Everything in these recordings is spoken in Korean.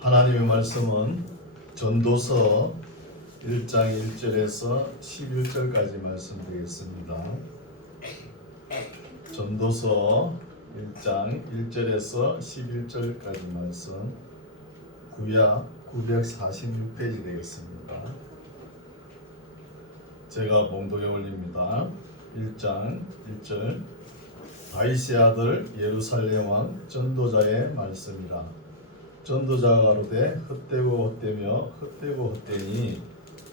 하나님의 말씀은 전도서 1장 1절에서 11절까지 말씀드리겠습니다. 전도서 1장 1절에서 11절까지 말씀, 구약 946페이지 되겠습니다. 제가 봉독해 올립니다. 1장 1절, 다윗의 아들 예루살렘 왕 전도자의 말씀이라. 전도자가 가로되 헛되고 헛되며 헛되고 헛되니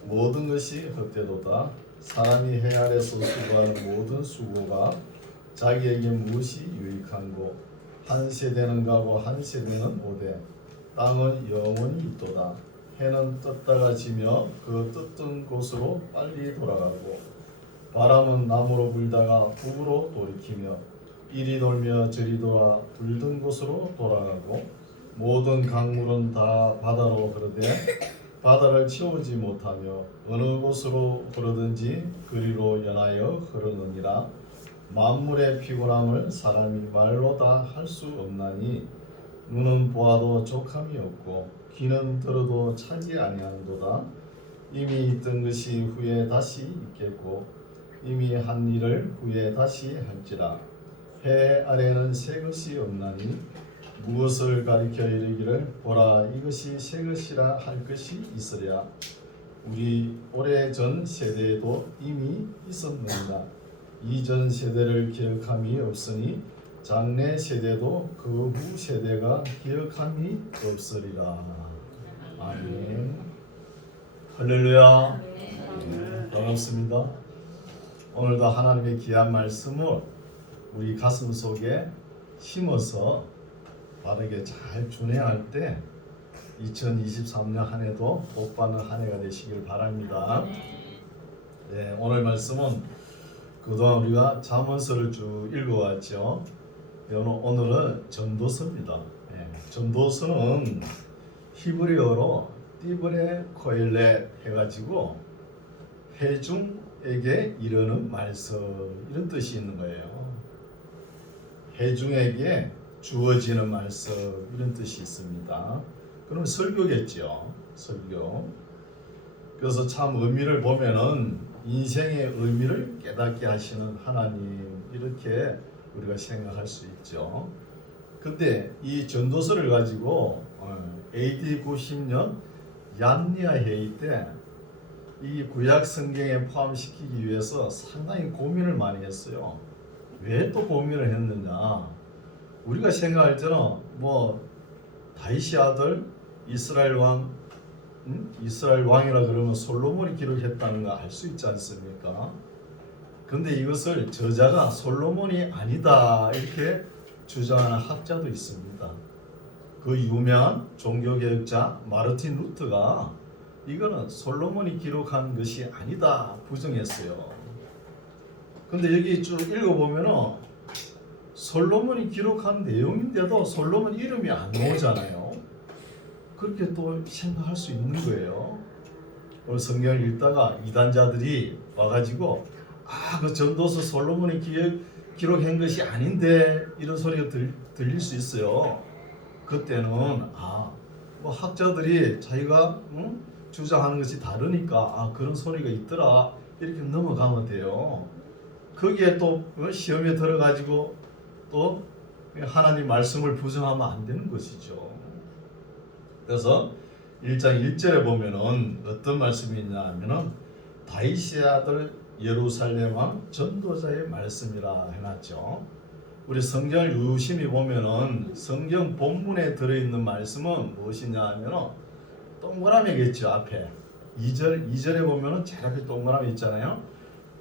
모든 것이 헛되도다. 사람이 해 아래서 수고하는 모든 수고가 자기에게 무엇이 유익한고, 한 세대는 가고 한 세대는 오되 땅은 영원히 있도다. 해는 떴다가 지며 그 떴던 곳으로 빨리 돌아가고, 바람은 남으로 불다가 북으로 돌이키며 이리 돌며 저리 돌아 불던 곳으로 돌아가고, 모든 강물은 다 바다로 흐르되 바다를 채우지 못하며 어느 곳으로 흐르든지 그리로 연하여 흐르느니라. 만물의 피곤함을 사람이 말로 다 할 수 없나니, 눈은 보아도 족함이 없고 귀는 들어도 차지 아니하는도다. 이미 있던 것이 후에 다시 있겠고 이미 한 일을 후에 다시 할지라. 해 아래는 새 것이 없나니 무엇을 가리켜 이르기를 보라 이것이 새 것이라 할 것이 있으랴. 우리 오래전 세대에도 이미 있었느니라. 이전 세대를 기억함이 없으니 장래 세대도 그 후 세대가 기억함이 없으리라. 아멘. 할렐루야. 반갑습니다. 오늘도 하나님의 귀한 말씀을 우리 가슴 속에 심어서 바르게 잘 준행할 때 2023년 한 해도 복 받는 한 해가 되시길 바랍니다. 네, 오늘 말씀은 그동안 우리가 잠언서를 쭉 읽어왔죠. 오늘은 전도서입니다. 네, 전도서는 히브리어로 띠브레 코일렛 해가지고 회중에게 이르는 말씀, 이런 뜻이 있는 거예요. 회중에게 주어지는 말씀, 이런 뜻이 있습니다. 그럼 설교겠죠. 설교. 그래서 참 의미를 보면은 인생의 의미를 깨닫게 하시는 하나님, 이렇게 우리가 생각할 수 있죠. 근데 이 전도서를 가지고 AD 90년 얀니아 회의 때 이 구약 성경에 포함시키기 위해서 상당히 고민을 많이 했어요. 왜 또 고민을 했느냐? 우리가 생각할 때는 뭐 다윗의 아들 이스라엘 왕이라 그러면 솔로몬이 기록했다는 거 알 수 있지 않습니까? 근데 이것을 저자가 솔로몬이 아니다 이렇게 주장하는 학자도 있습니다. 그 유명한 종교개혁자 마르틴 루트가 이거는 솔로몬이 기록한 것이 아니다 부정했어요. 근데 여기 쭉 읽어보면은 솔로몬이 기록한 내용인데도 솔로몬 이름이 안 나오잖아요. 그렇게 또 생각할 수 있는 거예요. 오늘 성경을 읽다가 이단자들이 와가지고 그 전도서 솔로몬이 기록한 것이 아닌데 이런 소리가 들릴 수 있어요. 그때는 뭐 학자들이 자기가 주장하는 것이 다르니까 그런 소리가 있더라 이렇게 넘어가면 돼요. 거기에 또 시험에 들어가지고 또 하나님 말씀을 부정하면 안 되는 것이죠. 그래서 1장 1절에 보면은 어떤 말씀이 있냐 하면은 다윗의 아들 예루살렘 왕 전도자의 말씀이라 해놨죠. 우리 성경을 유심히 보면은 성경 본문에 들어있는 말씀은 무엇이냐 하면은 동그라미겠죠. 앞에 2절에 보면은 제일 앞에 동그라미 있잖아요.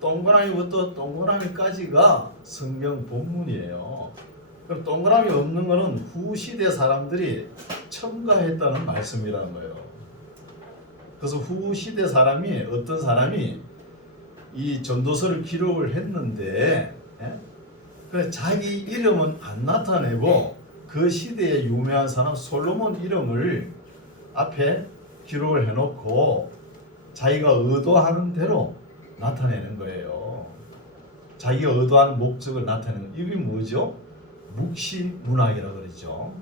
동그라미부터 동그라미까지가 성경 본문이에요. 그럼 동그라미 없는 거는 후 시대 사람들이 첨가했다는 말씀이라는 거예요. 그래서 후 시대 사람이 어떤 사람이 이 전도서를 기록을 했는데 그래 자기 이름은 안 나타내고 그 시대에 유명한 사람 솔로몬 이름을 앞에 기록을 해놓고 자기가 의도하는 대로 나타내는 거예요. 자기가 의도하는 목적을 나타내는 거. 이게 뭐죠? 묵시문학이라고 그러죠.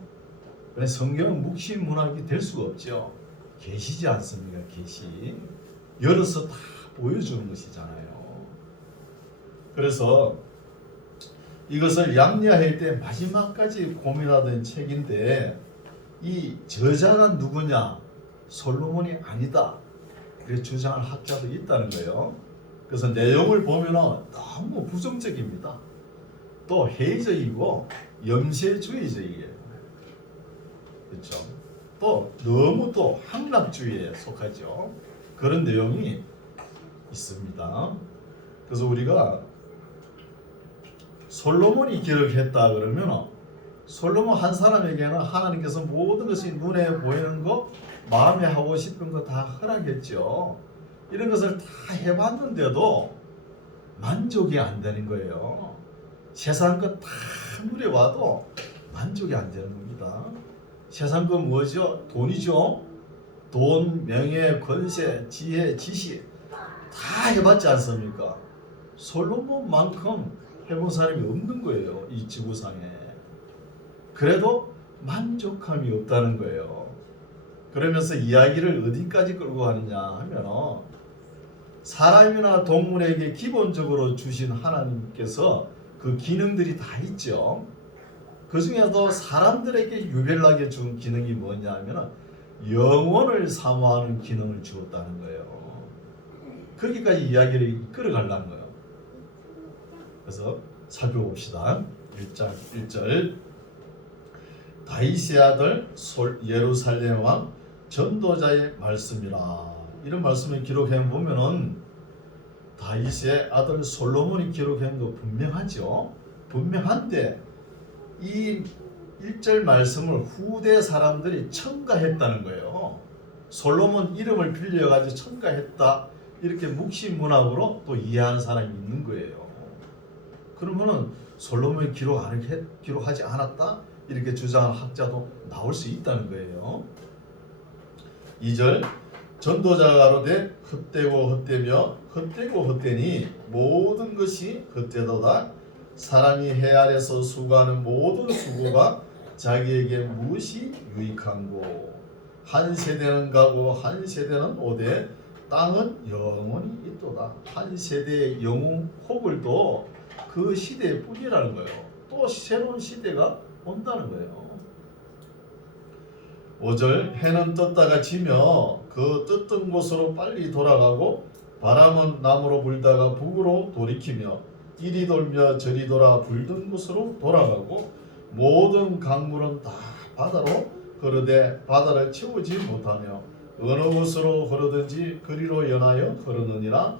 그래서 성경은 묵시문학이 될 수가 없죠. 계시지 않습니까? 계시. 열어서 다 보여주는 것이잖아요. 그래서 이것을 양리할 때 마지막까지 고민하던 책인데 이 저자가 누구냐? 솔로몬이 아니다. 그렇게 주장하는 학자도 있다는 거예요. 그래서 내용을 보면 너무 부정적입니다. 또 회의적이고 염세주의적이에요. 그렇죠? 또 너무 또 함락주의에 속하죠. 그런 내용이 있습니다. 그래서 우리가 솔로몬이 기록했다 그러면 솔로몬 한 사람에게는 하나님께서 모든 것이 눈에 보이는 거, 마음에 하고 싶은 거 다 허락했죠. 이런 것을 다 해봤는데도 만족이 안 되는 거예요. 세상 것 다 누려와도 만족이 안 되는 겁니다. 세상 것 뭐죠? 돈이죠. 돈, 명예, 권세, 지혜, 지식 다 해봤지 않습니까? 솔로몬만큼 해본 사람이 없는 거예요. 이 지구상에. 그래도 만족함이 없다는 거예요. 그러면서 이야기를 어디까지 끌고 가느냐 하면 사람이나 동물에게 기본적으로 주신 하나님께서 그 기능들이 다 있죠. 그 중에도 사람들에게 유별나게 준 기능이 뭐냐 하면 영혼을 사모하는 기능을 주었다는 거예요. 거기까지 이야기를 이끌어가려는 거예요. 그래서 살펴봅시다. 1절 다윗의 아들 예루살렘 왕 전도자의 말씀이라. 이런 말씀을 기록해 보면은 다윗의 아들 솔로몬이 기록한 거 분명하죠. 분명한데 이 1절 말씀을 후대 사람들이 첨가했다는 거예요. 솔로몬 이름을 빌려가지고 첨가했다. 이렇게 묵시문학으로 또 이해하는 사람이 있는 거예요. 그러면은 솔로몬이 기록하지 않았다. 이렇게 주장하는 학자도 나올 수 있다는 거예요. 2절 전도자가 가로되 헛되고 헛되며 헛되고 헛되니 모든 것이 헛되도다. 사람이 해 아래서 수고하는 모든 수고가 자기에게 무엇이 유익한고. 한 세대는 가고 한 세대는 오되 땅은 영원히 있도다. 한 세대의 영웅 호불도 그 시대의 뿐이라는 거예요. 또 새로운 시대가 온다는 거예요. 5절 해는 떴다가 지며 그 떴던 곳으로 빨리 돌아가고 바람은 남으로 불다가 북으로 돌이키며 이리 돌며 저리 돌아 불던 곳으로 돌아가고 모든 강물은 다 바다로 흐르되 바다를 채우지 못하며 어느 곳으로 흐르든지 그리로 연하여 흐르느니라.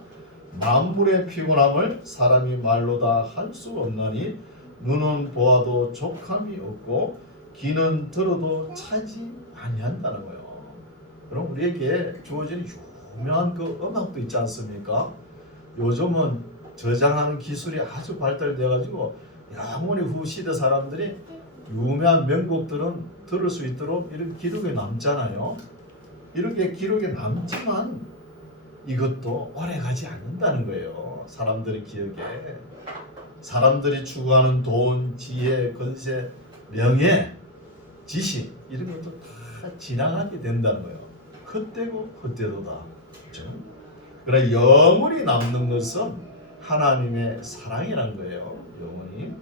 만물의 피곤함을 사람이 말로 다 할 수 없나니 눈은 보아도 족함이 없고 귀는 들어도 차지 아니한다는 거예요. 그럼 우리에게 주어진 유명한 그 음악도 있지 않습니까? 요즘은 저장하는 기술이 아주 발달돼 가지고 영원히 후 시대 사람들이 유명한 명곡들은 들을 수 있도록 이런 기록에 남잖아요. 이렇게 기록에 남지만 이것도 오래가지 않는다는 거예요. 사람들의 기억에. 사람들이 추구하는 돈, 지혜, 권세, 명예, 지식 이런 것도 다 지나가게 된다는 거예요. 헛되고 헛되도다. 그렇죠? 그러나 영원히 남는 것은 하나님의 사랑이란 거예요. 영원히.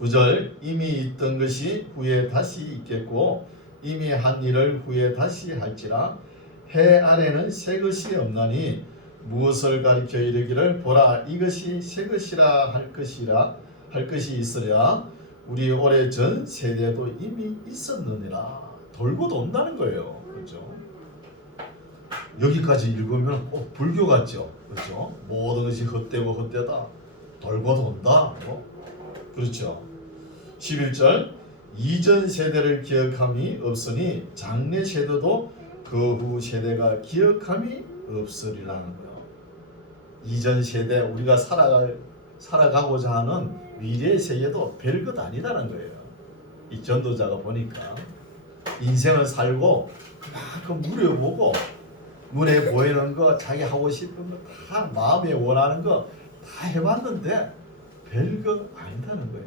9절 이미 있던 것이 후에 다시 있겠고 이미 한 일을 후에 다시 할지라. 해 아래는 새 것이 없나니 무엇을 가리켜 이르기를 보라 이것이 새 것이라 할 것이 있으랴. 우리 오래전 세대도 이미 있었느니라. 돌고 돈다는 거예요. 그렇죠? 여기까지 읽으면 불교 같죠. 그렇죠? 모든 것이 헛되고 헛되다. 돌고 돈다. 그렇죠? 11절 이전 세대를 기억함이 없으니 장래 세대도 그 후 세대가 기억함이 없으리라는 거예요. 이전 세대 우리가 살아가고자 하는 미래의 세계도 별것 아니다는 거예요. 이 전도자가 보니까 인생을 살고 그만큼 누려보고 눈에 보이는 거 자기 하고 싶은 거 다 마음에 원하는 거 다 해봤는데 별거 아니다는 거예요.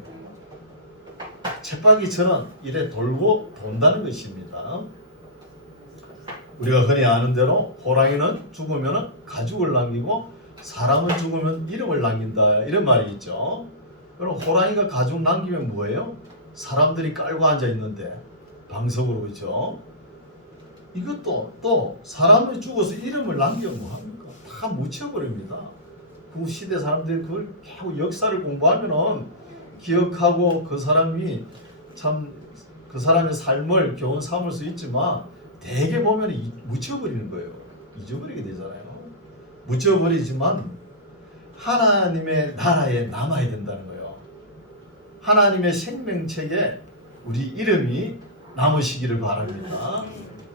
쳇바퀴처럼 이래 돌고 돈다는 것입니다. 우리가 흔히 아는 대로 호랑이는 죽으면 가죽을 남기고 사람은 죽으면 이름을 남긴다, 이런 말이 있죠. 그럼 호랑이가 가죽 남기면 뭐예요? 사람들이 깔고 앉아 있는데 방석으로, 그죠? 이것도 또 사람이 죽어서 이름을 남기면 뭐합니까? 다 묻혀버립니다. 그 시대 사람들이 그걸 계속 역사를 공부하면은 기억하고 그 사람이 참 그 사람의 삶을 교훈 삼을 수 있지만 대개 보면 묻혀버리는 거예요. 잊어버리게 되잖아요. 묻혀버리지만 하나님의 나라에 남아야 된다는 거예요. 하나님의 생명책에 우리 이름이 남으시기를 바랍니다.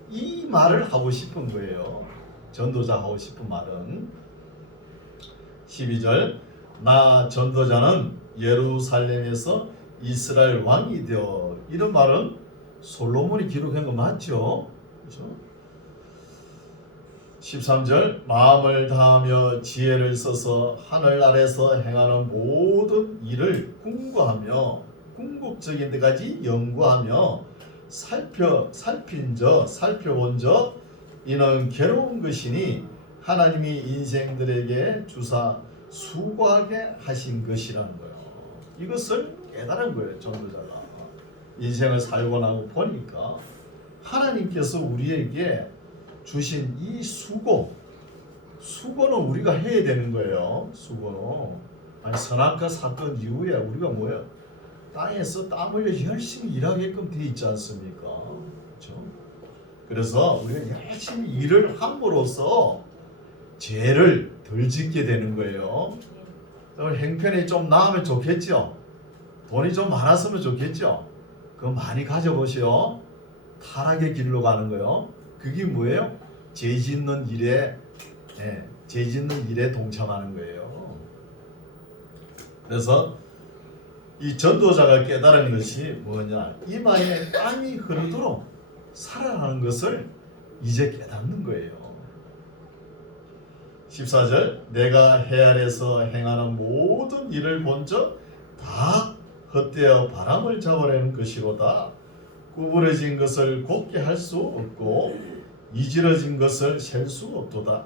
이 말을 하고 싶은 거예요. 전도자 하고 싶은 말은 12절, 나 전도자는 예루살렘에서 이스라엘 왕이 되어, 이런 말은 솔로몬이 기록한 거 맞죠? 그렇죠? 13절, 마음을 다하며 지혜를 써서 하늘 아래서 행하는 모든 일을 궁구하며 궁극적인 데까지 연구하며 살펴본 적 이는 괴로운 것이니 하나님이 인생들에게 주사 수고하게 하신 것이라는 거예요. 이것을 깨달은 거예요. 전도자가 인생을 살고 나고 보니까 하나님께서 우리에게 주신 이 수고는 우리가 해야 되는 거예요. 수고는 아니 선악과 사건 이후에 우리가 뭐예요? 땅에서 땀 흘려 열심히 일하게끔 돼 있지 않습니까? 그렇죠? 그래서 우리가 열심히 일을 함으로써 죄를 덜 짓게 되는 거예요. 행편이 좀 나으면 좋겠죠. 돈이 좀 많았으면 좋겠죠. 그거 많이 가져보시오. 타락의 길로 가는 거예요. 그게 뭐예요? 죄 짓는 일에 동참하는 거예요. 그래서 이 전도자가 깨달은 것이 뭐냐? 이마에 땀이 흐르도록 살아가는 것을 이제 깨닫는 거예요. 14절, 내가 해 아래서 행하는 모든 일을 본즉 다 헛되어 바람을 잡아내는 것이로다. 구부러진 것을 곱게 할 수 없고 이지러진 것을 셀 수 없도다.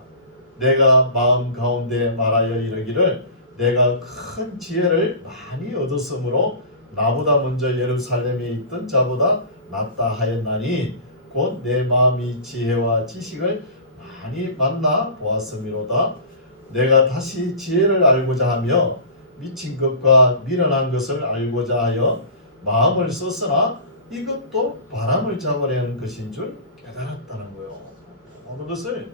내가 마음 가운데 말하여 이르기를 내가 큰 지혜를 많이 얻었으므로 나보다 먼저 예루살렘에 있던 자보다 낫다 하였나니 곧 내 마음이 지혜와 지식을 많이 만나 보았음이로다. 내가 다시 지혜를 알고자 하며 미친 것과 미련한 것을 알고자 하여 마음을 썼으나 이것도 바람을 잡으려는 것인 줄 깨달았다는 거예요. 모든 것을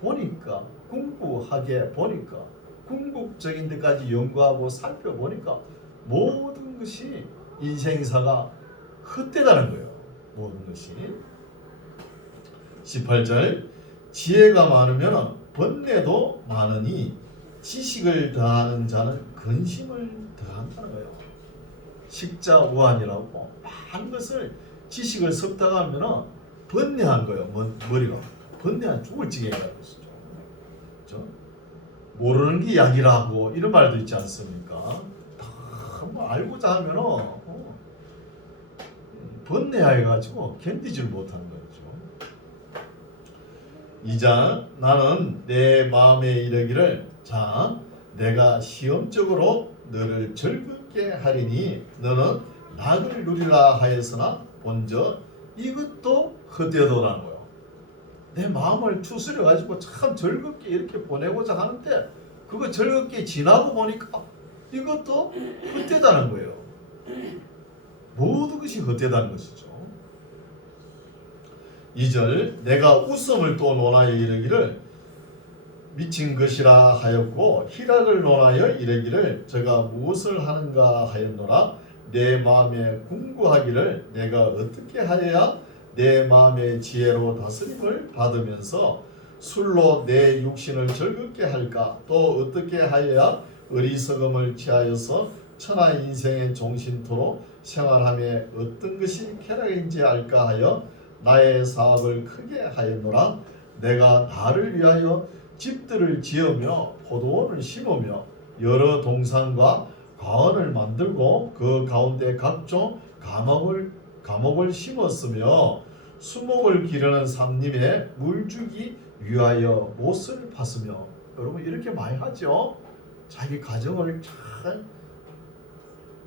보니까 궁극하게 보니까 궁극적인 데까지 연구하고 살펴보니까 모든 것이 인생사가 헛되다는 거예요. 모든 것이. 18절, 지혜가 많으면 번뇌도 많으니 지식을 더하는 자는 근심을 더한다는 거예요. 식자우한이라고 많은 것을 지식을 섞다가 하면 번뇌한 거예요. 머리가 번뇌한 죽을 지경이 갈 것이죠. 그렇죠? 모르는 게 약이라고 이런 말도 있지 않습니까? 뭐 알고자 하면 번뇌해가지고 견디지를 못하는 거죠. 2장, 나는 내 마음에 이르기를 자 내가 시험적으로 너를 즐겁게 하리니 너는 낙을 누리라 하였으나 본즉 이것도 헛되도라는 거예요. 내 마음을 추스려 가지고 참 즐겁게 이렇게 보내고자 하는데 그거 즐겁게 지나고 보니까 이것도 헛되다는 거예요. 모든 것이 헛되다는 것이죠. 2절, 내가 웃음을 또 논하여 이르기를 미친 것이라 하였고 희락을 논하여 이르기를 저가 무엇을 하는가 하였노라. 내 마음에 궁구하기를 내가 어떻게 하여야 내 마음의 지혜로 다스림을 받으면서 술로 내 육신을 즐겁게 할까? 또 어떻게 하여야 어리석음을 취하여서 천하 인생의 종신토로 생활함에 어떤 것이 쾌락인지 알까 하여 나의 사업을 크게 하였노라. 내가 나를 위하여 집들을 지으며 포도원을 심으며 여러 동산과 과원을 만들고 그 가운데 각종 감옥을 심었으며 수목을 기르는 삼림에 물주기 위하여 못을 팠으며. 여러분 이렇게 많이 하죠. 자기 가정을 잘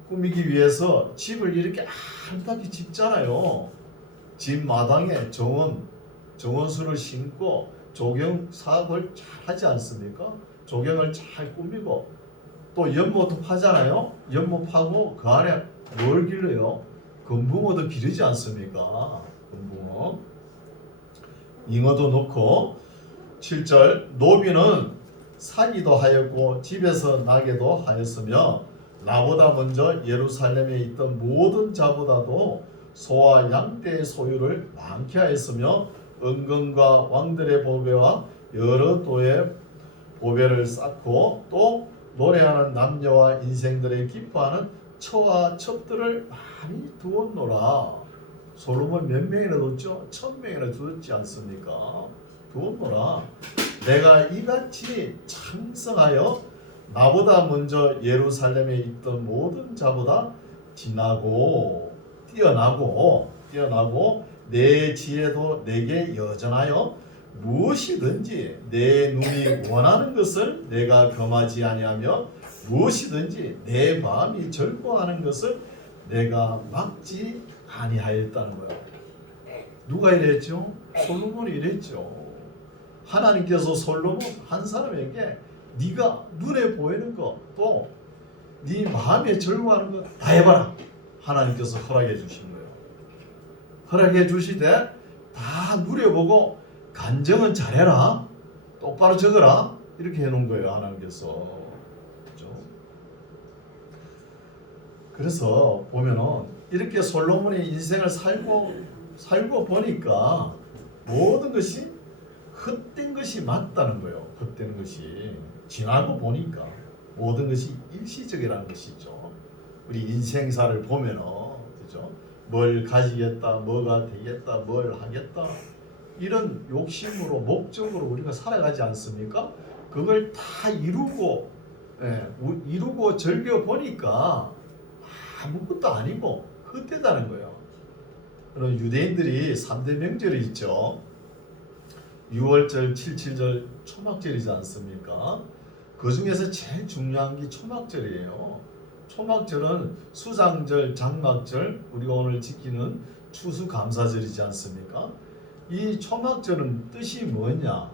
꾸미기 위해서 집을 이렇게 아름답게 짓잖아요. 집 마당에 정원수를 심고 조경 사업을 잘 하지 않습니까? 조경을 잘 꾸미고 또 연못도 파잖아요. 연못 파고 그 안에 뭘 길러요? 금붕어도 기르지 않습니까? 금붕어. 잉어도 넣고. 7절 노비는 사기도 하였고 집에서 나게도 하였으며 나보다 먼저 예루살렘에 있던 모든 자보다도 소와 양떼의 소유를 많게 하였으며 은금과 왕들의 보배와 여러 도의 보배를 쌓고 또 노래하는 남녀와 인생들의 기뻐하는 처와 첩들을 많이 두었노라. 솔로몬 몇 명이나 뒀죠? 1000명이나 두었지 않습니까? 두었노라. 내가 이같이 창성하여 나보다 먼저 예루살렘에 있던 모든 자보다 뛰어나고 내 지혜도 내게 여전하여 무엇이든지 내 눈이 원하는 것을 내가 금하지 아니하며 무엇이든지 내 마음이 즐거워하는 것을 내가 막지 아니하였다는 거예요. 누가 이랬죠? 솔로몬이 이랬죠. 하나님께서 솔로몬 한 사람에게 네가 눈에 보이는 거 또 네 마음에 즐거워하는 거 다 해봐라. 하나님께서 허락해 주신 거예요. 허락해 주시되 다 누려보고 간정은 잘해라. 똑바로 적어라. 이렇게 해놓은 거예요. 하나님께서. 그렇죠? 그래서 보면은 이렇게 솔로몬의 인생을 살고 보니까 모든 것이 헛된 것이 맞다는 거예요. 헛된 것이. 지나고 보니까 모든 것이 일시적이라는 것이죠. 우리 인생사를 보면은, 그죠? 뭘 가지겠다, 뭐가 되겠다, 뭘 하겠다, 이런 욕심으로 목적으로 우리가 살아가지 않습니까? 그걸 다 이루고 즐겨 보니까 아무것도 아니고 헛되다는 거예요. 그럼 유대인들이 3대 명절이 있죠. 6월절, 77절 초막절이지 않습니까? 그 중에서 제일 중요한 게 초막절이에요. 초막절은 수장절, 장막절, 우리가 오늘 지키는 추수감사절이지 않습니까? 이 초막절은 뜻이 뭐냐?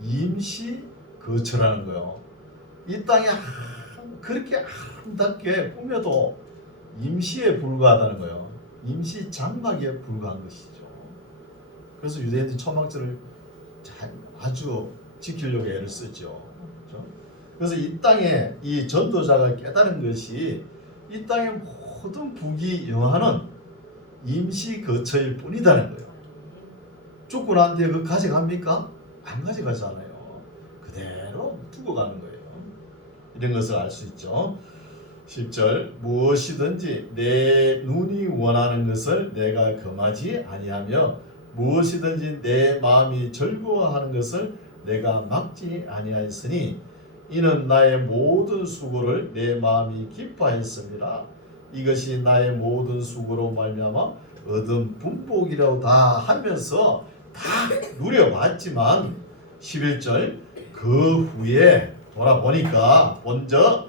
임시 거처라는 거예요. 이 땅에 그렇게 아름답게 꾸며도 임시에 불과하다는 거예요. 임시 장막에 불과한 것이죠. 그래서 유대인들이 초막절을 아주 지키려고 애를 쓰죠. 그렇죠? 그래서 이 땅에 이 전도자가 깨달은 것이 이 땅의 모든 부귀영화는 임시 거처일 뿐이다는 거예요. 죽고 난 뒤에 그거 가져갑니까? 안 가져가잖아요. 그대로 두고 가는 거예요. 이런 것을 알 수 있죠. 10절 무엇이든지 내 눈이 원하는 것을 내가 금하지 아니하며 무엇이든지 내 마음이 즐거워하는 것을 내가 막지 아니하였으니 이는 나의 모든 수고를 내 마음이 기뻐하였습니다. 이것이 나의 모든 수고로 말미암아 얻은 분복이라고 다 하면서 다 누려봤지만 11절 그 후에 돌아보니까 먼저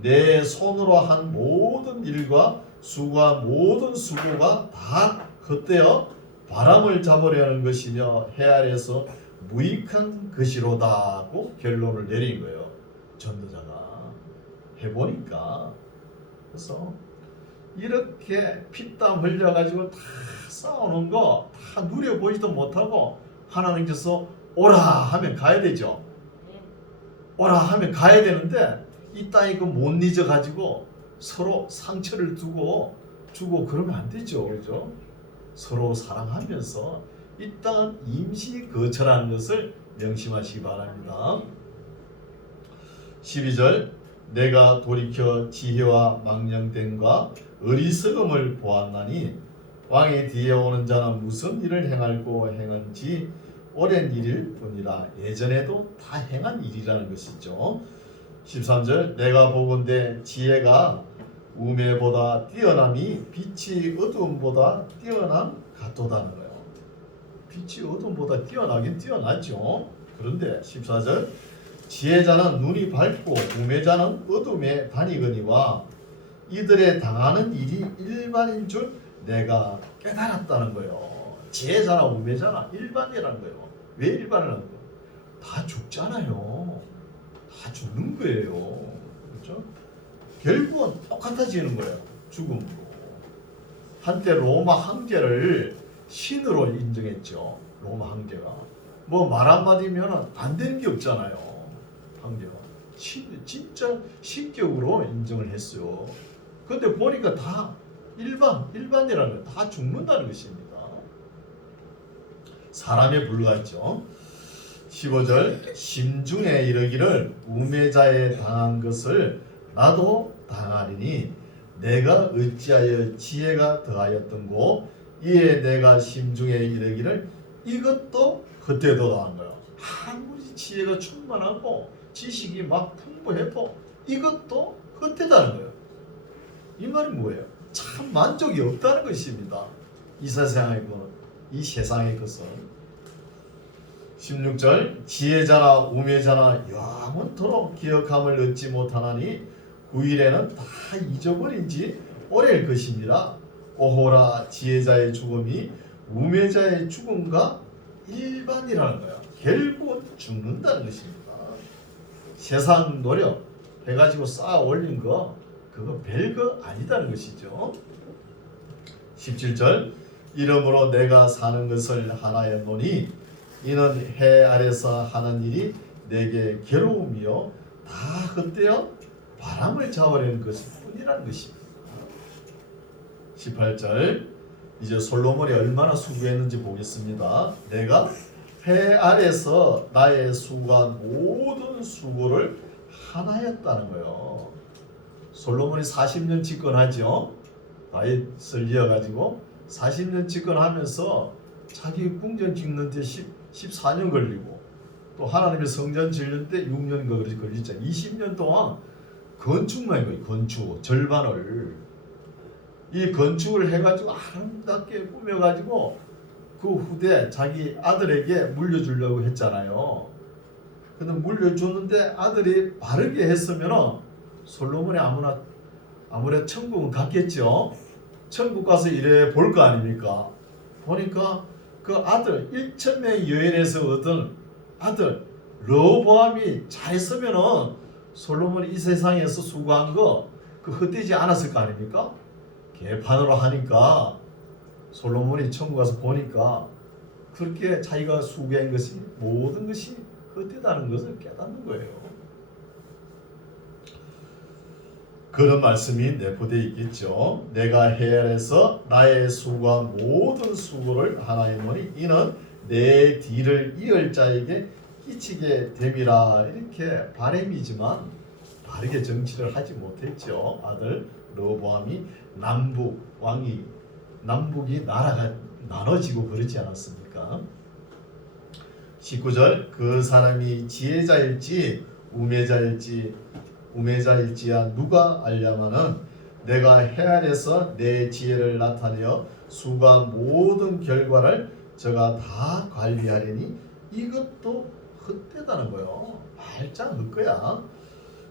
내 손으로 한 모든 일과 수고한 모든 수고가 다 헛되어 바람을 잡으려는 것이며 해 아래에서 무익한 것이로다고 결론을 내린 거예요. 전도자가 해보니까. 그래서 이렇게 피땀 흘려가지고 다 싸우는 거 다 누려보지도 못하고 하나님께서 오라 하면 가야 되죠. 오라 하면 가야 되는데 이 땅에 그 못 잊어가지고 서로 상처를 두고 주고 그러면 안 되죠. 그죠? 서로 사랑하면서 이 땅은 임시 거처라는 것을 명심하시기 바랍니다. 12절 내가 돌이켜 지혜와 망령됨과 어리석음을 보았나니 왕의 뒤에 오는 자는 무슨 일을 행할고 행한지 오랜 일일 뿐이라 예전에도 다 행한 일이라는 것이죠. 13절 내가 보건대 지혜가 우매보다 뛰어남이 빛이 어두움보다 뛰어남 같도다는 거예요. 빛이 어두움보다 뛰어나긴 뛰어나죠. 그런데 14절 지혜자는 눈이 밝고 우매자는 어둠에 다니거니와 이들의 당하는 일이 일반인 줄 내가 깨달았다는 거예요. 지혜자나 우매자나 일반이라는 거예요. 왜 일반이라는 거예요? 다 죽잖아요. 다 죽는 거예요. 그렇죠? 결국은 똑같아지는 거예요. 죽음으로. 한때 로마 황제를 신으로 인정했죠. 로마 황제가. 뭐 말 한마디면 안 되는 게 없잖아요. 황제가. 진짜 신격으로 인정을 했어요. 근데 보니까 다 일반이라는 거 다 죽는다는 것입니다. 사람에 불과했죠. 15절 심중에 이르기를 우매자에 당한 것을 나도 당하리니 내가 어찌하여 지혜가 더하였던고 이에 내가 심중에 이르기를 이것도 헛되도다 한 거예요. 아무리 지혜가 충만하고 지식이 막 풍부해도 이것도 헛되다는 거예요. 이 말이 뭐예요? 참 만족이 없다는 것입니다. 이 세상의 것은 16절 지혜자나 우매자나 영원토록 기억함을 얻지 못하나니 후일에는 다 잊어버린 지 오래일 것입니다. 오호라 지혜자의 죽음이 우매자의 죽음과 일반이라는 거야. 결국은 죽는다는 것입니다. 세상 노력 해가지고 쌓아 올린 거 그거 별거 아니다는 것이죠. 17절 이러므로 내가 사는 것을 하나였노니 이는 해 아래서 하는 일이 내게 괴로움이요 다 헛되어 바람을 잡으려는 것일 뿐이라는 것입니다. 18절 이제 솔로몬이 얼마나 수고했는지 보겠습니다. 내가 해 아래서 나의 수고한 모든 수고를 하나였다는 거예요. 솔로몬이 40년 집권하죠. 다윗을 이어가지고 40년 집권하면서 자기 궁전 짓는데 14년 걸리고 또 하나님의 성전 짓는데 6년 걸리죠. 20년 동안 건축만 거예요. 건축 절반을 이 건축을 해가지고 아름답게 꾸며가지고 그 후대 자기 아들에게 물려주려고 했잖아요. 근데 물려줬는데 아들이 바르게 했으면 솔로몬이 아무래도 천국은 갔겠죠. 천국 가서 이래 볼 거 아닙니까? 보니까 그 아들 1,000명의 여인에서 얻은 아들 르호보암이 잘했으면은 솔로몬이 이 세상에서 수고한 거 그 헛되지 않았을 거 아닙니까? 개판으로 하니까 솔로몬이 천국 가서 보니까 그렇게 자기가 수고한 것이 모든 것이 헛되다는 것을 깨닫는 거예요. 그런 말씀이 내포되어 있겠죠. 내가 해 아래서 나의 수고한 모든 수고를 하나님이니 이는 내 뒤를 이을 자에게 끼치게 됨이라 이렇게 바람이지만 바르게 정치를 하지 못했죠. 아들 르호보암이 남북이 나라가 나눠지고 그러지 않았습니까? 19절 그 사람이 지혜자일지 우매자일지야 누가 알려마는 내가 해 아래서 내 지혜를 나타내어 수고한 모든 결과를 저가 다 관리하려니 이것도 헛되다는 거예요. 말짱 헛거야.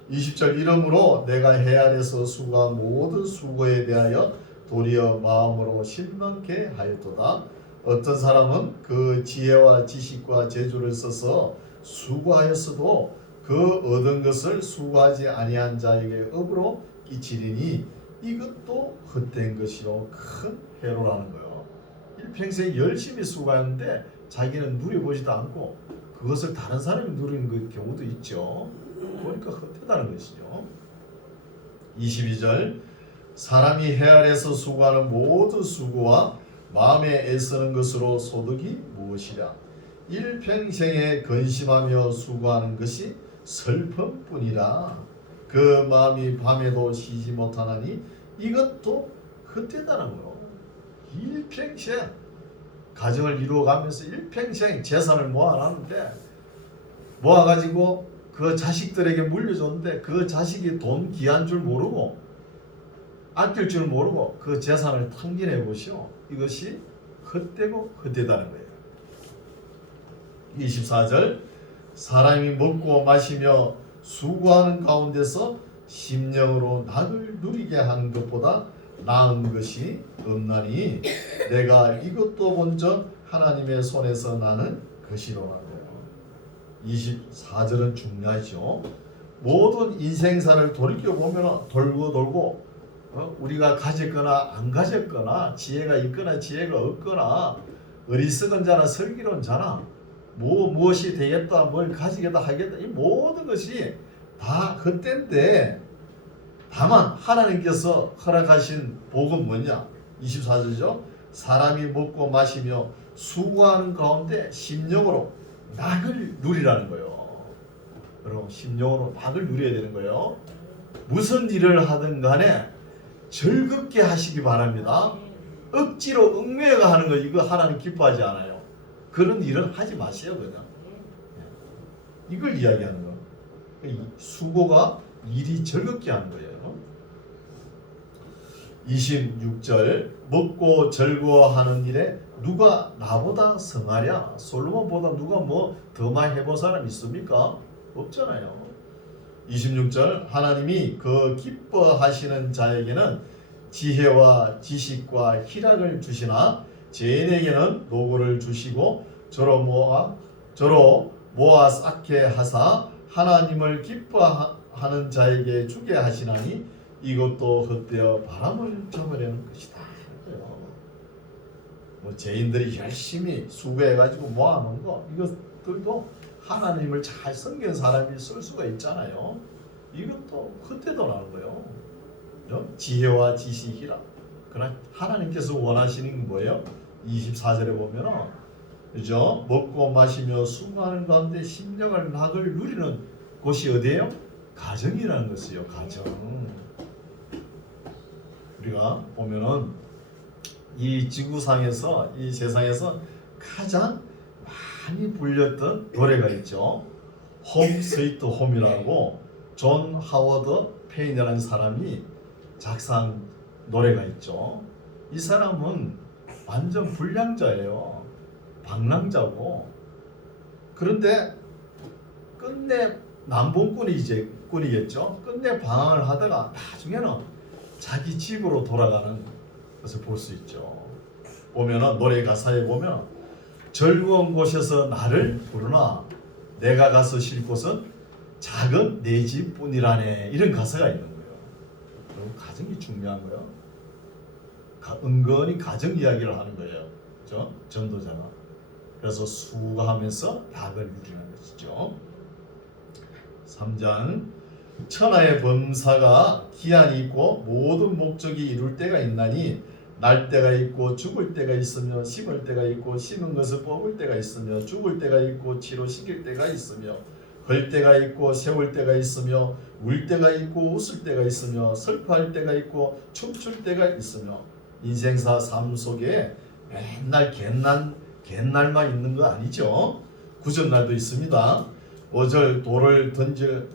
20절 이러므로 내가 해 아래서 수고한 모든 수고에 대하여 도리어 마음으로 실망케 하였도다. 어떤 사람은 그 지혜와 지식과 재주를 써서 수고하였어도 그 얻은 것을 수고하지 아니한 자에게 업으로 끼치리니 이것도 헛된 것이요 큰 해로라는 거예요. 일평생 열심히 수고하는데 자기는 누려보지도 않고 그것을 다른 사람이 누리는 경우도 있죠. 보니까 헛되다는 것이죠. 22절 사람이 해 아래서 수고하는 모든 수고와 마음에 애쓰는 것으로 소득이 무엇이랴. 일평생에 근심하며 수고하는 것이 슬픔뿐이라. 그 마음이 밤에도 쉬지 못하나니 이것도 헛되다는 거예요. 일평생 가정을 이루어가면서 일평생 재산을 모아놨는데 모아가지고 그 자식들에게 물려줬는데 그 자식이 돈 귀한 줄 모르고 아낄 줄 모르고 그 재산을 탕진해 보시오. 이것이 헛되고 헛되다는 거예요. 24절 사람이 먹고 마시며 수고하는 가운데서 심령으로 낙을 누리게 하는 것보다 나은 것이 없나니 내가 이것도 본적 하나님의 손에서 나는 것이로라는 거예요. 24절은 중요하죠. 모든 인생사를 돌이켜보면 돌고 돌고 우리가 가졌거나 안 가졌거나 지혜가 있거나 지혜가 없거나 어리석은 자나 슬기로운 자나 무엇이 되겠다 뭘 가지겠다 하겠다 이 모든 것이 다 헛된데 다만 하나님께서 허락하신 복은 뭐냐? 24절이죠. 사람이 먹고 마시며 수고하는 가운데 심령으로 낙을 누리라는 거예요. 여러분 심령으로 낙을 누려야 되는 거예요. 무슨 일을 하든 간에 즐겁게 하시기 바랍니다. 억지로 얽매여가 하는 거 이거 하나님 기뻐하지 않아요. 그런 일은 하지 마세요. 그냥 이걸 이야기하는 거. 수고가 일이 즐겁게 하는 거예요. 26절 먹고 즐거워하는 일에 누가 나보다 성하랴? 솔로몬보다 누가 뭐 더 많이 해본 사람 있습니까? 없잖아요. 26절 하나님이 그 기뻐하시는 자에게는 지혜와 지식과 희락을 주시나 죄인에게는 노고를 주시고 저로 모아 쌓게 하사 하나님을 기뻐하는 자에게 주게 하시나니 이것도 헛되어 바람을 잡으려는 것이다. 뭐 죄인들이 열심히 수고해가지고 모아놓은 거 이것들도 하나님을 잘 섬긴 사람이 쓸 수가 있잖아요. 이것도 헛되더라는 거예요. 지혜와 지식이라. 그러나 하나님께서 원하시는 게 뭐예요? 24절에 보면은 그죠? 먹고 마시며 수고하는 가운데 심령을 낙을 누리는 곳이 어디예요? 가정이라는 것이요. 가정. 우리가 보면은 이 지구상에서 이 세상에서 가장 많이 불렸던 노래가 있죠. 홈 스위트 홈이라고 존 하워드 페인이라는 사람이 작사한 노래가 있죠. 이 사람은 완전 불량자예요. 방랑자고. 그런데 끝내 남봉꾼이겠죠. 끝내 방황을 하다가 나중에는 자기 집으로 돌아가는 것을 볼 수 있죠. 보면은 노래 가사에 보면 즐거운 곳에서 나를 부르나 내가 가서 쉴 곳은 작은 내 집뿐이라네. 이런 가사가 있는 거예요. 그럼 가정이 중요한 거예요. 은근히 가정 이야기를 하는 거예요. 그렇죠? 전도자가. 그래서 수고하면서 낙을 누리는 것이죠. 3장 천하의 범사가 기한이 있고 모든 목적이 이룰 때가 있나니 날 때가 있고 죽을 때가 있으며 심을 때가 있고 심은 것을 뽑을 때가 있으며 죽을 때가 있고 치료시킬 때가 있으며 걸 때가 있고 세울 때가 있으며 울 때가 있고 웃을 때가 있으며 슬퍼할 때가 있고 춤출 때가 있으며 인생사 삶 속에 맨날 갯날만 있는 거 아니죠. 구전날도 있습니다. 5절 돌을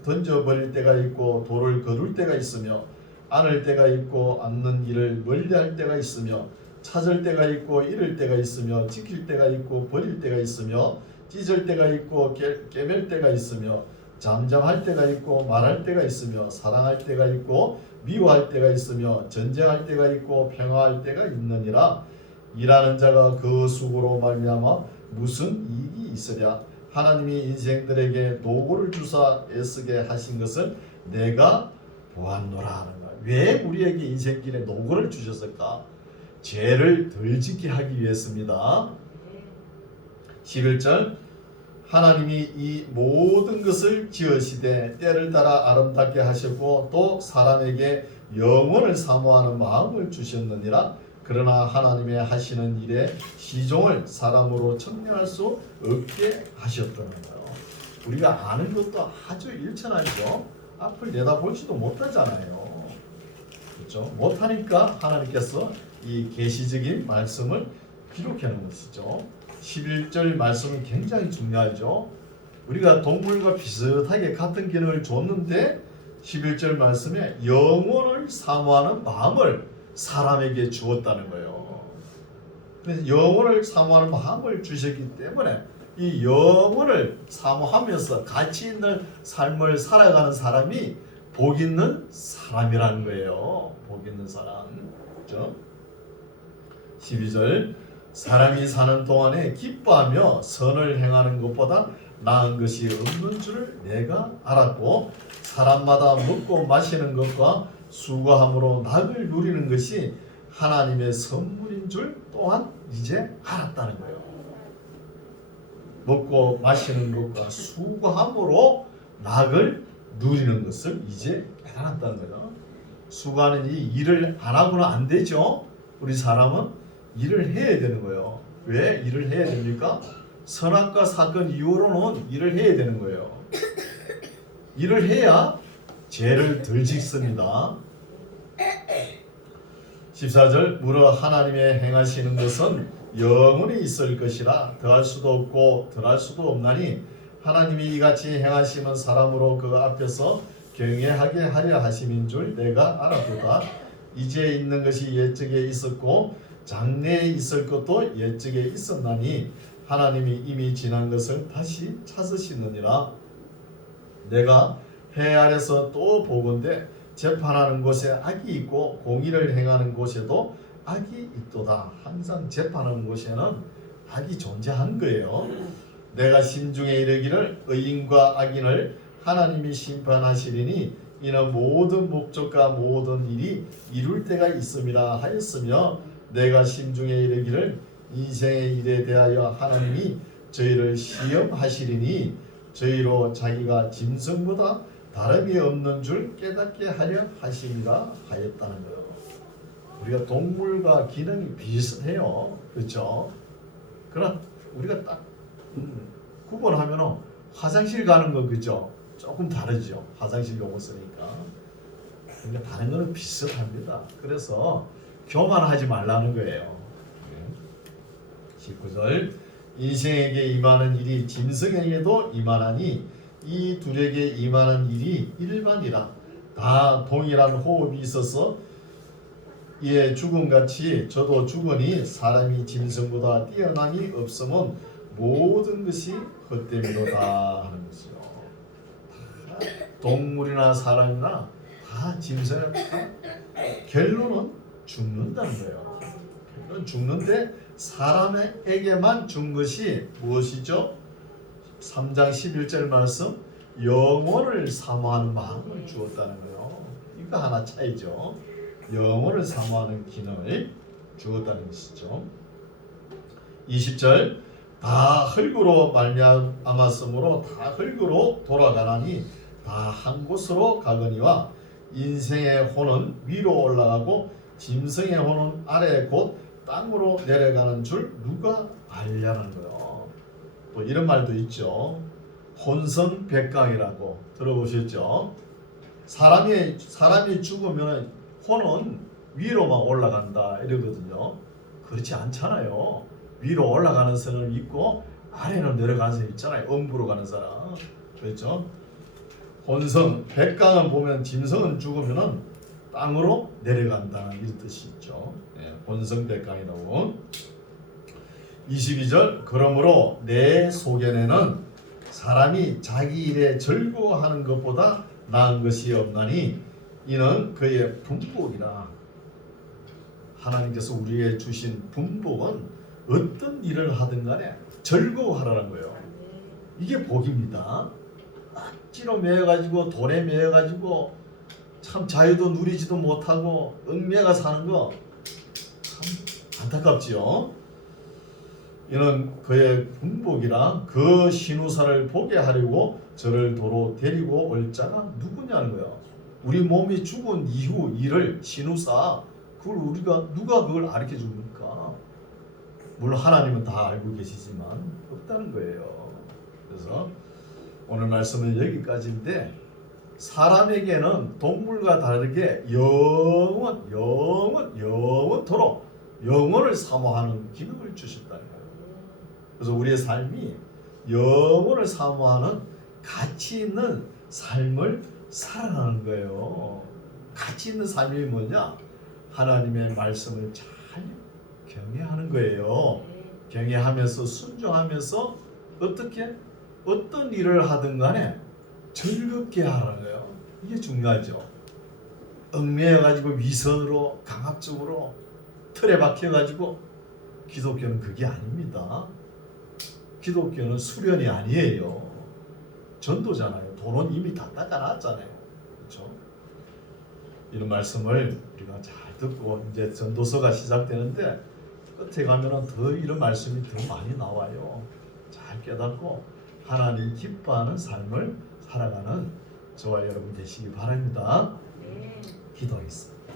던져버릴 때가 있고 돌을 거둘 때가 있으며 안을 때가 있고 않는 일을 멀리할 때가 있으며 찾을 때가 있고 잃을 때가 있으며 지킬 때가 있고 버릴 때가 있으며 찢을 때가 있고 깨맬 때가 있으며 잠잠할 때가 있고 말할 때가 있으며 사랑할 때가 있고 미워할 때가 있으며 전쟁할 때가 있고 평화할 때가 있느니라. 일하는 자가 그 수고로 말미암아 무슨 이익이 있으랴. 하나님이 인생들에게 노고를 주사 애쓰게 하신 것을 내가 보았노라 하는 거야. 왜 우리에게 인생길에 노고를 주셨을까? 죄를 덜 짓게 하기 위해서입니다. 11절 하나님이 이 모든 것을 지으시되 때를 따라 아름답게 하셨고 또 사람에게 영원을 사모하는 마음을 주셨느니라. 그러나 하나님의 하시는 일에 시종을 사람으로 측량할 수 없게 하셨다는 거예요. 우리가 아는 것도 아주 일천하죠. 앞을 내다보지도 못하잖아요. 그렇죠? 못하니까 하나님께서 이 계시적인 말씀을 기록해 놓은 것이죠. 11절 말씀은 굉장히 중요하죠. 우리가 동물과 비슷하게 같은 기능을 줬는데 11절 말씀에 영혼을 사모하는 마음을 사람에게 주었다는 거예요. 그래서 영혼을 사모하는 마음을 주셨기 때문에 이 영혼을 사모하면서 가치 있는 삶을 살아가는 사람이 복 있는 사람이라는 거예요. 복 있는 사람. 그렇죠? 12절 사람이 사는 동안에 기뻐하며 선을 행하는 것보다 나은 것이 없는 줄을 내가 알았고 사람마다 먹고 마시는 것과 수고함으로 낙을 누리는 것이 하나님의 선물인 줄 또한 이제 알았다는 거예요. 먹고 마시는 것과 수고함으로 낙을 누리는 것을 이제 깨달았다는 거예요. 수고하는 이 일을 안 하고는 안 되죠. 우리 사람은 일을 해야 되는 거예요. 왜 일을 해야 됩니까? 선악과 사건 이후로는 일을 해야 되는 거예요. 일을 해야 죄를 덜 짓습니다. 14절 무릇 하나님의 행하시는 것은 영원히 있을 것이라 더할 수도 없고 덜할 수도 없나니 하나님이 이같이 행하시는 사람으로 그 앞에서 경외하게 하려 하심인 줄 내가 알았도다. 이제 있는 것이 옛적에 있었고 장래에 있을 것도 옛적에 있었나니 하나님이 이미 지난 것을 다시 찾으시느니라. 내가 해 아래서 또 보건대 재판하는 곳에 악이 있고 공의를 행하는 곳에도 악이 있도다. 항상 재판하는 곳에는 악이 존재하는 거예요. 내가 심중에 이르기를 의인과 악인을 하나님이 심판하시리니 이는 모든 목적과 모든 일이 이룰 때가 있음이라 하였으며 내가 심중에 이르기를 인생의 일에 대하여 하나님이 저희를 시험하시리니 저희로 자기가 짐승보다 다름이 없는 줄 깨닫게 하려 하심이라 하였다는 거예요. 우리가 동물과 기능이 비슷해요. 그렇죠? 그러나 우리가 딱 구분하면 화장실 가는 거 그죠? 조금 다르죠. 화장실 용어 쓰니까. 근데 다른 거는 비슷합니다. 그래서 교만하지 말라는 거예요. 19절 인생에게 임하는 일이 짐승에게도 임하나니 이 둘에게 임하는 일이 일반이라. 다 동일한 호흡이 있어서 이에 죽음같이 저도 죽으니 사람이 짐승보다 뛰어남이 없으면 모든 것이 헛됨이로다 하는 것이요. 동물이나 사람이나 다 짐승이나 다 결론은 죽는다는 거예요. 결론은 죽는데 사람에게만 준 것이 무엇이죠? 3장 11절 말씀 영혼을 사모하는 마음을 주었다는 거예요. 이거 하나 차이죠. 영혼을 사모하는 기능을 주었다는 것이죠. 20절 다 흙으로 말미암았으므로 다 흙으로 돌아가나니 다 한 곳으로 가거니와 인생의 혼은 위로 올라가고 짐승의 혼은 아래 곧 땅으로 내려가는 줄 누가 알냐는 거예요. 또 이런 말도 있죠. 혼선백강이라고 들어보셨죠? 사람이 죽으면 혼은 위로만 올라간다 이러거든요. 그렇지 않잖아요. 위로 올라가는 사람 있고 아래로 내려가는 사람 있잖아요. 음부로 가는 사람. 그렇죠? 혼성, 백강을 보면 짐승은 죽으면 땅으로 내려간다는 이런 뜻이 있죠. 혼성백강이라고. 22절 그러므로 내 소견에는 사람이 자기 일에 즐거워하는 것보다 나은 것이 없나니 이는 그의 분복이라. 하나님께서 우리에게 주신 분복은 어떤 일을 하든 간에 즐거워하라는 거예요. 이게 복입니다. 악지로 매여가지고 돈에 매여가지고 참 자유도 누리지도 못하고 얽매가 사는 거 참 안타깝지요. 이는 그의 분복이라. 그 신우사를 보게 하려고 저를 도로 데리고 올 자가 누구냐는 거예요. 우리 몸이 죽은 이후 일을 신우사 그걸 누가 그걸 가르쳐 줍니까? 물론 하나님은 다 알고 계시지만 없다는 거예요. 그래서 오늘 말씀은 여기까지인데 사람에게는 동물과 다르게 영원토록 영원을 사모하는 기능을 주셨다는 거예요. 그래서 우리의 삶이 영원을 사모하는 가치 있는 삶을 살아가는 거예요. 가치 있는 삶이 뭐냐? 하나님의 말씀을 잘 경외하는 거예요. 경외하면서 순종하면서 어떻게 어떤 일을 하든 간에 즐겁게 하라는 거예요. 이게 중요하죠. 얽매여가지고 위선으로 강압적으로 틀에 박혀가지고 기독교는 그게 아닙니다. 기독교는 수련이 아니에요. 전도잖아요. 돈은 이미 다 닦아놨잖아요. 그렇죠? 이런 말씀을 우리가 잘 듣고 이제 전도서가 시작되는데 끝에 가면은 더 이런 말씀이 더 많이 나와요. 잘 깨닫고 하나님 기뻐하는 삶을 살아가는 저와 여러분 되시기 바랍니다. 기도하겠습니다.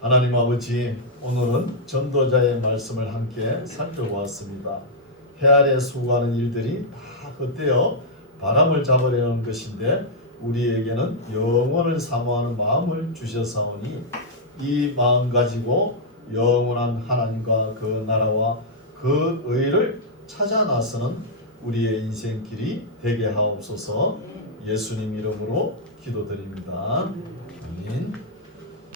하나님 아버지, 오늘은 전도자의 말씀을 함께 살펴보았습니다. 해 아래 수고하는 일들이 다 헛되어 바람을 잡으려는 것인데 우리에게는 영원을 사모하는 마음을 주셨사오니 이 마음 가지고 영원한 하나님과 그 나라와 그 의를 찾아 나서는 우리의 인생길이 되게 하옵소서. 예수님 이름으로 기도드립니다. 아멘.